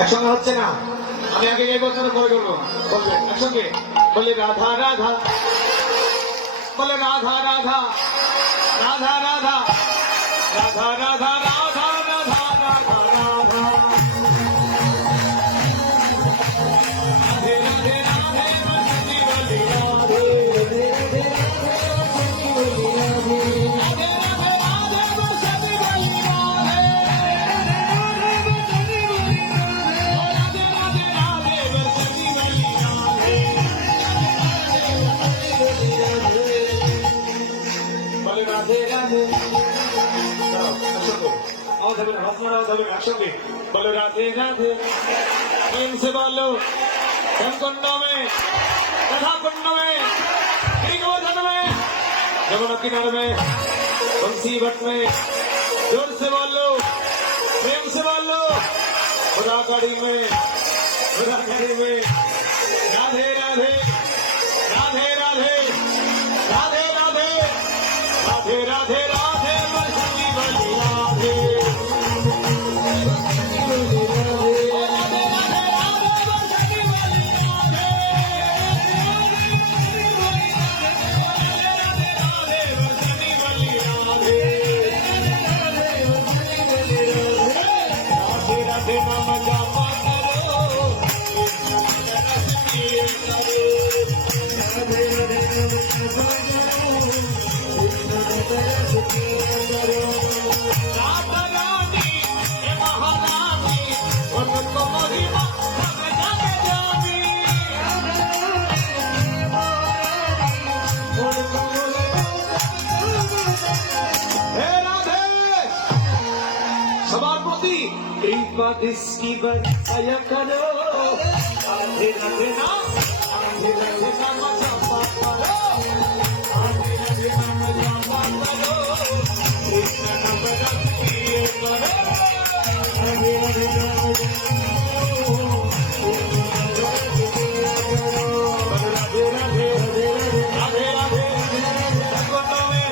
একসঙ্গে হচ্ছে না, আমি আগে এই বছর পরে করবো, বলবেন একসঙ্গে, বলে রাধা রাধা, বলে রাধা রাধা, রাধা রাধা, রাধা রাধা, রাধা রাধা, রাধা রাধা, রাধে রাধে, রাধে বসতি বলি রাধে, রাধে রাধে, রাধে বসতি বলি রাধে, রাধে রাধে, রাধে বসতি বলি রাধে, বলে রাধে রাধে, একসঙ্গে बोलो राधे राधे, प्रेम से बोलो, धन कुंड में, कथा कुंड में, गोधन में, यमुना किनारे में, बंसी भट्ट में, जोर से बोलो, प्रेम से बोलो, खुदा गाड़ी में, राधे राधे, राधे राधे, राधे राधे, राधे राधे, राधे बसती बली राधे, कृपा इसकी बरसाया करो, आधे राधे ना, आधे राधे ना मजा करो, आधे राधे ना मजा करो, कृष्ण नाम रस पिए करो, आधे राधे ना मजा करो, राधे राधे, राधे राधे, संगों में,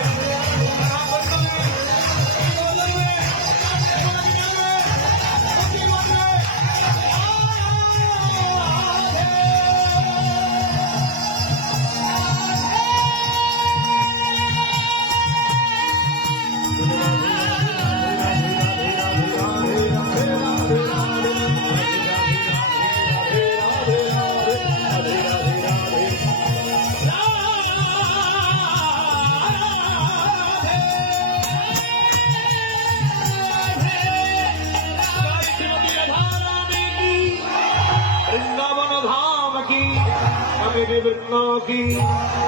की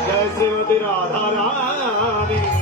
जय श्रीमती राधा रानी।